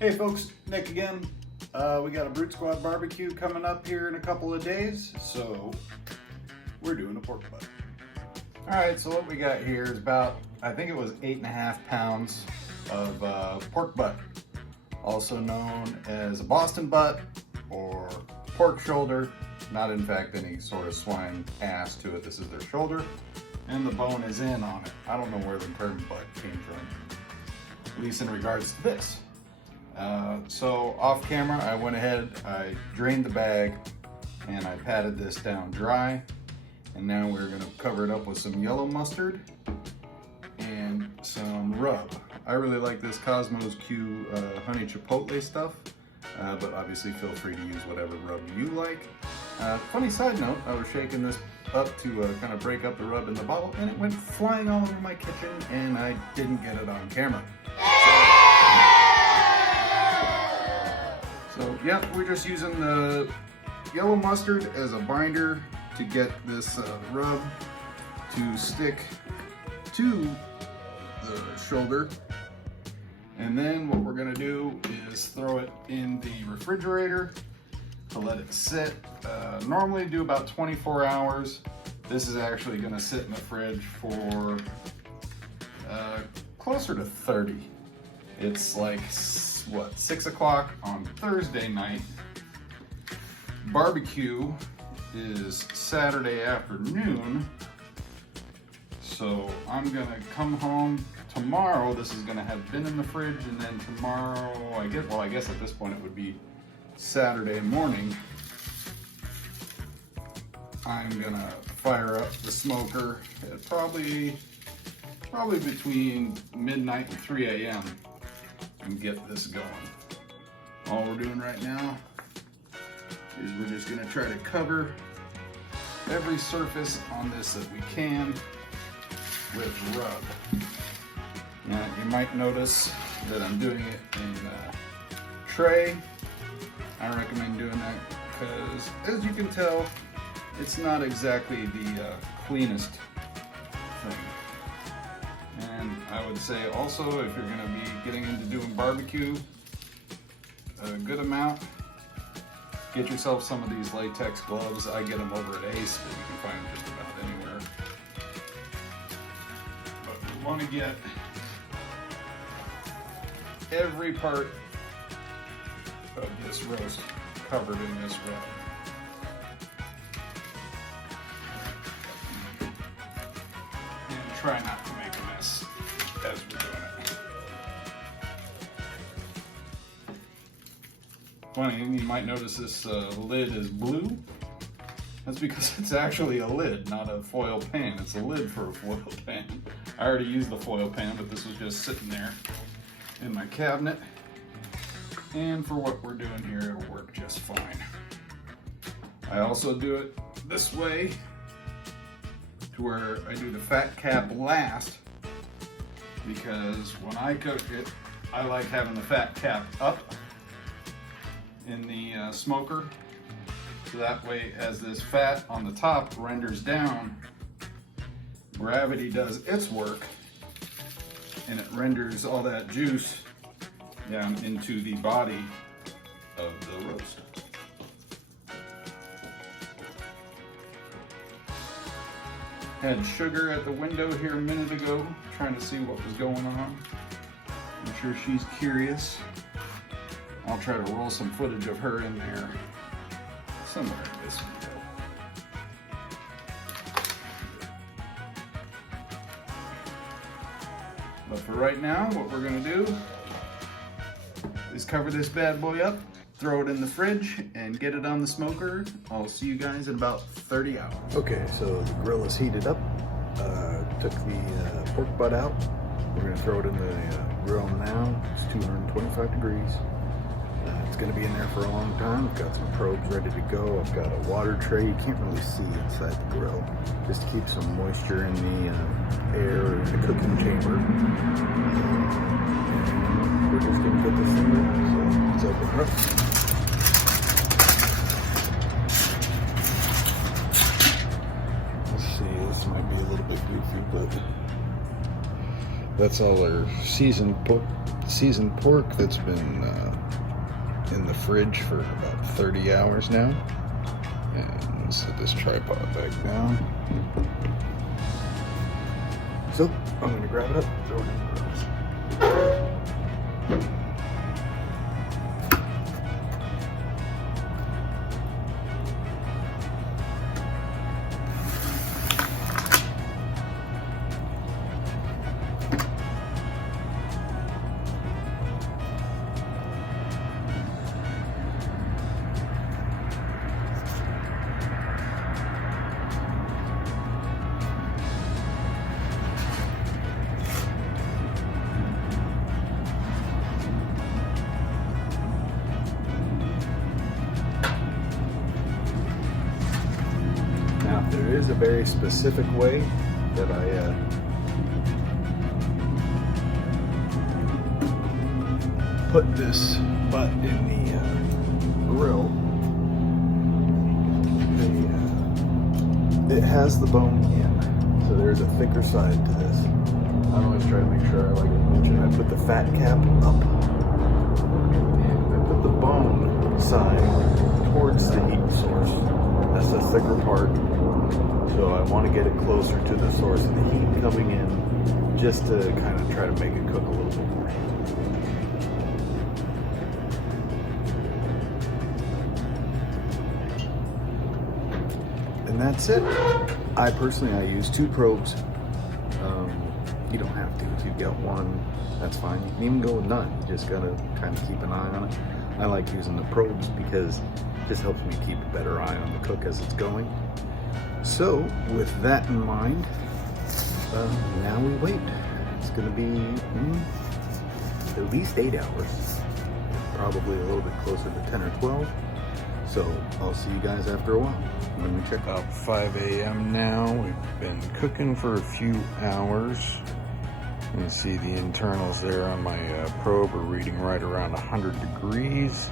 Hey folks, Nick again. We got a Brute Squad barbecue coming up here in a couple of days, so we're doing a pork butt. Alright, so what we got here is about, I think it was 8.5 pounds of pork butt, also known as a Boston butt or pork shoulder. Not in fact any sort of swine ass to it, this is their shoulder, and the bone is in on it. I don't know where the term butt came from, at least in regards to this. So off camera, I went ahead, I drained the bag, and I patted this down dry. And now we're gonna cover it up with some yellow mustard and some rub. I really like this Cosmos Q honey chipotle stuff, but obviously feel free to use whatever rub you like. Funny side note, I was shaking this up to kind of break up the rub in the bottle, and it went flying all over my kitchen, and I didn't get it on camera. So yeah, we're just using the yellow mustard as a binder to get this rub to stick to the shoulder. And then what we're gonna do is throw it in the refrigerator to let it sit. Normally do about 24 hours. This is actually gonna sit in the fridge for closer to 30. It's like, what, 6 o'clock on Thursday night. Barbecue is Saturday afternoon. So I'm gonna come home tomorrow. This is gonna have been in the fridge, and then tomorrow, I guess at this point it would be Saturday morning. I'm gonna fire up the smoker at probably between midnight and 3 a.m. and get this going. All we're doing right now is we're just gonna try to cover every surface on this that we can with rub. Now you might notice that I'm doing it in a tray. I recommend doing that because, as you can tell, it's not exactly the cleanest thing. And I would say also, if you're gonna be getting into doing barbecue, a good amount, get yourself some of these latex gloves. I get them over at Ace, but you can find them just about anywhere. But we want to get every part of this roast covered in this rub. And try not to make a mess as we're doing it. Funny, you might notice this lid is blue. That's because it's actually a lid, not a foil pan. It's a lid for a foil pan. I already used the foil pan, but this was just sitting there in my cabinet. And for what we're doing here, it'll work just fine. I also do it this way, to where I do the fat cap last, because when I cook it, I like having the fat cap up in the smoker, so that way as this fat on the top renders down, gravity does its work and it renders all that juice down into the body of the roast. Had Sugar at the window here a minute ago trying to see what was going on. I'm sure she's curious. I'll try to roll some footage of her in there somewhere in this video. But for right now, what we're gonna do is cover this bad boy up, throw it in the fridge, and get it on the smoker. I'll see you guys in about 30 hours. Okay, so the grill is heated up. Took the pork butt out. We're gonna throw it in the grill now. It's 225 degrees. It's going to be in there for a long time. I've got some probes ready to go. I've got a water tray. You can't really see inside the grill, just to keep some moisture in the air in the cooking chamber. We're just going to get this thing ready. So let's open it up. Let's see, this might be a little bit goofy, but that's all our seasoned pork seasoned pork that's been in the fridge for about 30 hours now. And set this tripod back down. So I'm gonna grab it up and throw it in the grills. There is a very specific way that I put this butt in the grill. It has the bone in, so there's a thicker side to this. I always try to make sure, like I mentioned, I put the fat cap up, and I put the bone side towards the heat source. That's the thicker part. So I want to get it closer to the source of the heat coming in, just to kind of try to make it cook a little bit more. And that's it. I use 2 probes. You don't have to. If you've got one, that's fine. You can even go with none. You just gotta kind of keep an eye on it. I like using the probes because it just helps me keep a better eye on the cook as it's going. So, with that in mind, now we wait. It's going to be at least 8 hours, probably a little bit closer to 10 or 12. So, I'll see you guys after a while when we check out. 5 a.m. now. We've been cooking for a few hours. You can see the internals there on my probe are reading right around 100 degrees.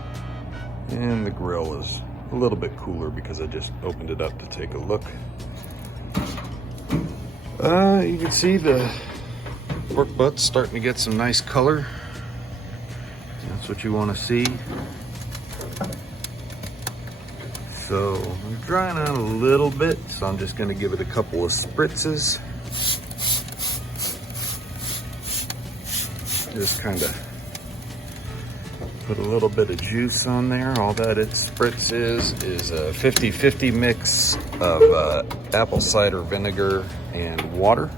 And the grill is a little bit cooler because I just opened it up to take a look. You can see the pork butt's starting to get some nice color. That's what you want to see. So I'm drying out a little bit, so I'm just going to give it a couple of spritzes. Just kind of put a little bit of juice on there. All that it spritzes is a 50-50 mix of apple cider vinegar and water.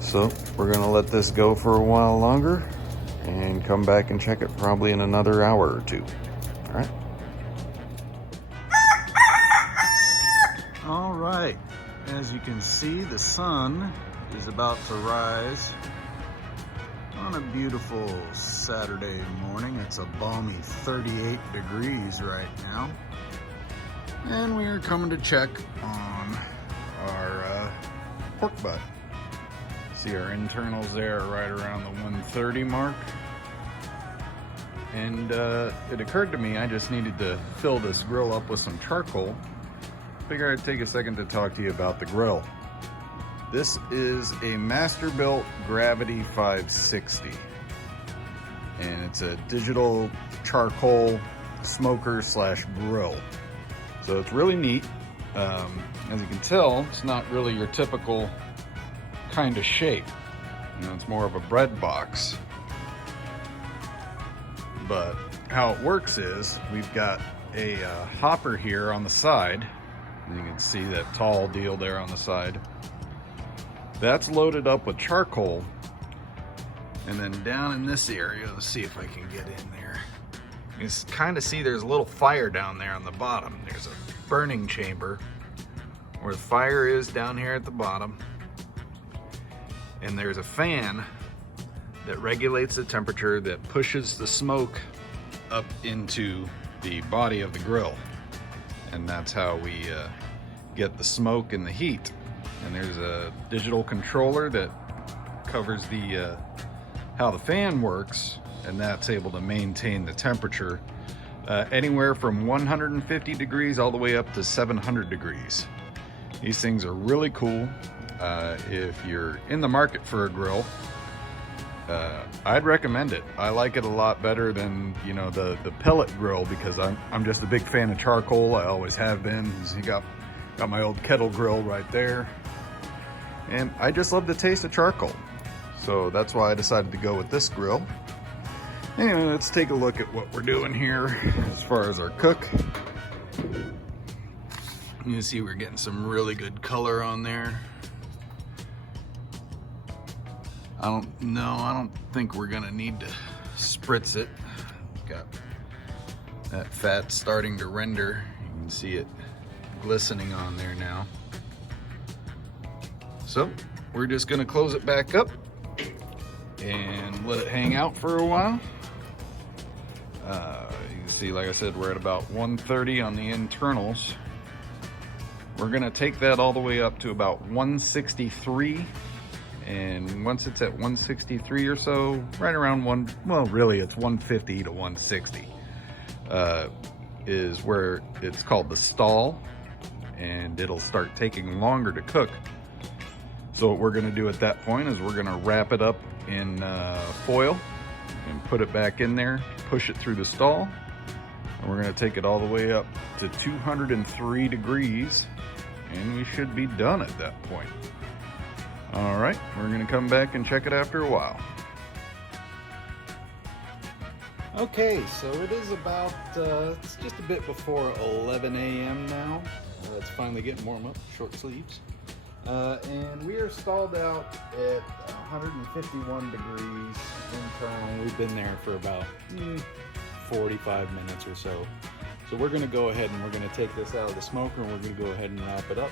So we're gonna let this go for a while longer and come back and check it probably in another hour or 2. All right. All right, as you can see, the sun is about to rise on a beautiful Saturday morning. It's a balmy 38 degrees right now. And we are coming to check on our pork butt. See our internals there right around the 130 mark. And it occurred to me I just needed to fill this grill up with some charcoal. Figured I'd take a second to talk to you about the grill. This is a Masterbuilt Gravity 560. And it's a digital charcoal smoker / grill. So it's really neat. As you can tell, it's not really your typical kind of shape. You know, it's more of a bread box. But how it works is we've got a hopper here on the side. And you can see that tall deal there on the side. That's loaded up with charcoal. And then down in this area, let's see if I can get in there. You can kind of see there's a little fire down there on the bottom. There's a burning chamber where the fire is down here at the bottom. And there's a fan that regulates the temperature that pushes the smoke up into the body of the grill. And that's how we get the smoke and the heat. And there's a digital controller that covers the how the fan works, and that's able to maintain the temperature anywhere from 150 degrees all the way up to 700 degrees. These things are really cool. If you're in the market for a grill, I'd recommend it. I like it a lot better than, you know, the pellet grill, because I'm just a big fan of charcoal. I always have been. You got my old kettle grill right there, and I just love the taste of charcoal. So that's why I decided to go with this grill. Anyway, let's take a look at what we're doing here as far as our cook. You can see we're getting some really good color on there. I don't think we're gonna need to spritz it. Got that fat starting to render. You can see it glistening on there now. So we're just gonna close it back up and let it hang out for a while. You can see, like I said, we're at about 130 on the internals. We're gonna take that all the way up to about 163. And once it's at 163 or so, right around well, really it's 150 to 160, is where it's called the stall, and it'll start taking longer to cook. So what we're gonna do at that point is we're gonna wrap it up in foil and put it back in there, push it through the stall, and we're gonna take it all the way up to 203 degrees, and we should be done at that point. All right, we're gonna come back and check it after a while. Okay, so it is about, it's just a bit before 11 a.m. now. It's finally getting warm up, short sleeves. And we are stalled out at 151 degrees internal. We've been there for about 45 minutes or so. So we're gonna go ahead and we're gonna take this out of the smoker, and we're gonna go ahead and wrap it up.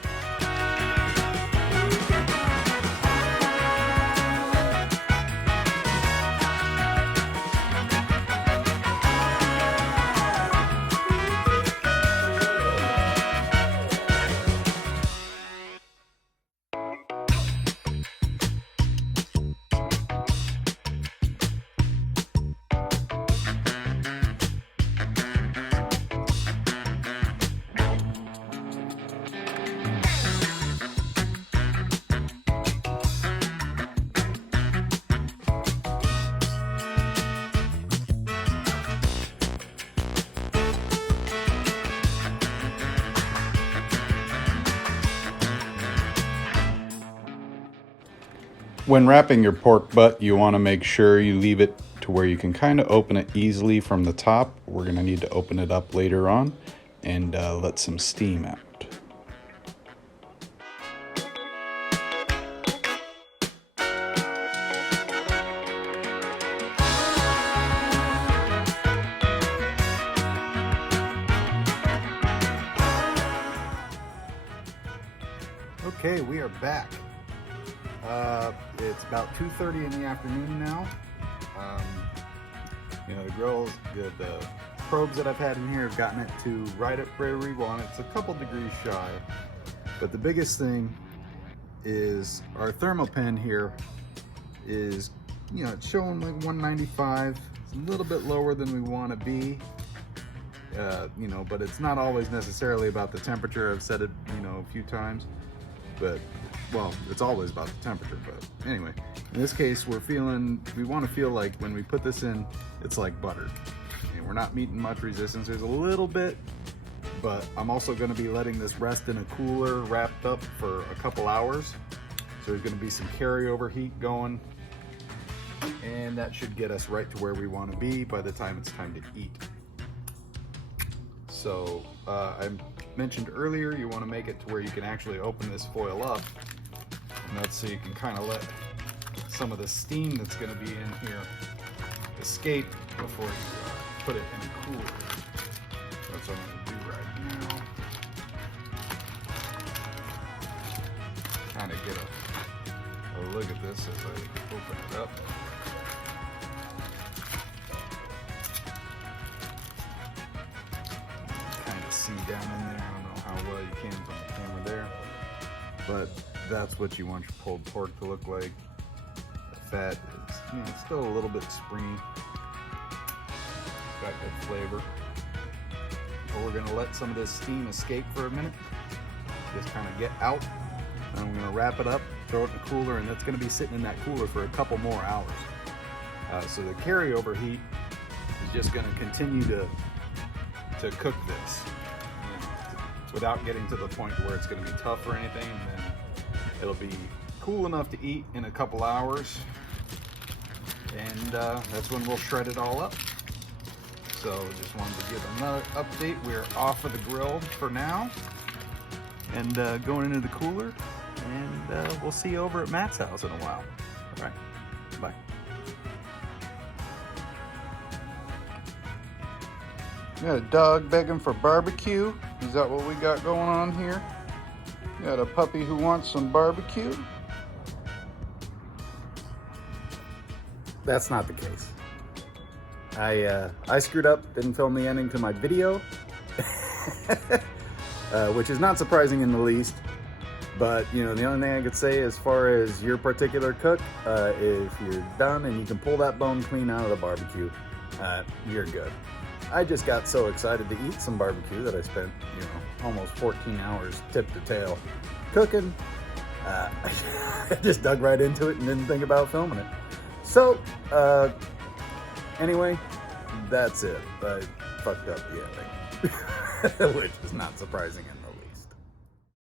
When wrapping your pork butt, you want to make sure you leave it to where you can kind of open it easily from the top. We're going to need to open it up later on and let some steam out. Okay, we are back. It's about 2:30 in the afternoon now. You know, the grills, the probes that I've had in here have gotten it to right at where we want it. It's a couple degrees shy. But the biggest thing is our thermopen here is, you know, it's showing like 195. It's a little bit lower than we want to be. You know, but it's not always necessarily about the temperature. I've said it, you know, a few times. But, well, it's always about the temperature, but anyway, in this case, we want to feel like when we put this in, it's like butter. And we're not meeting much resistance. There's a little bit, but I'm also going to be letting this rest in a cooler wrapped up for a couple hours. So there's going to be some carryover heat going, and that should get us right to where we want to be by the time it's time to eat. So I mentioned earlier, you want to make it to where you can actually open this foil up, and that's so you can kind of let some of the steam that's going to be in here escape before you put it in a cooler. That's what I'm going to do right now. Kind of get a look at this as I open it up. See down in there. I don't know how well you can from the camera there, but that's what you want your pulled pork to look like. The fat is, you know, it's still a little bit springy. It's got good flavor. But we're gonna let some of this steam escape for a minute, just kind of get out, and we're gonna wrap it up, throw it in the cooler, and it's gonna be sitting in that cooler for a couple more hours. So the carryover heat is just going to continue to cook this without getting to the point where it's going to be tough or anything, and then it'll be cool enough to eat in a couple hours, and that's when we'll shred it all up. So just wanted to give another update. We're off of the grill for now and going into the cooler, and we'll see you over at Matt's house in a while. All right, bye. Got a dog begging for barbecue. Is that what we got going on here? Got a puppy who wants some barbecue. That's not the case. I screwed up, didn't film the ending to my video, which is not surprising in the least. But you know, the only thing I could say as far as your particular cook, if you're done and you can pull that bone clean out of the barbecue, you're good. I just got so excited to eat some barbecue that I spent, you know, almost 14 hours tip to tail cooking. I just dug right into it and didn't think about filming it. So, anyway, that's it. I fucked up the ending, which is not surprising.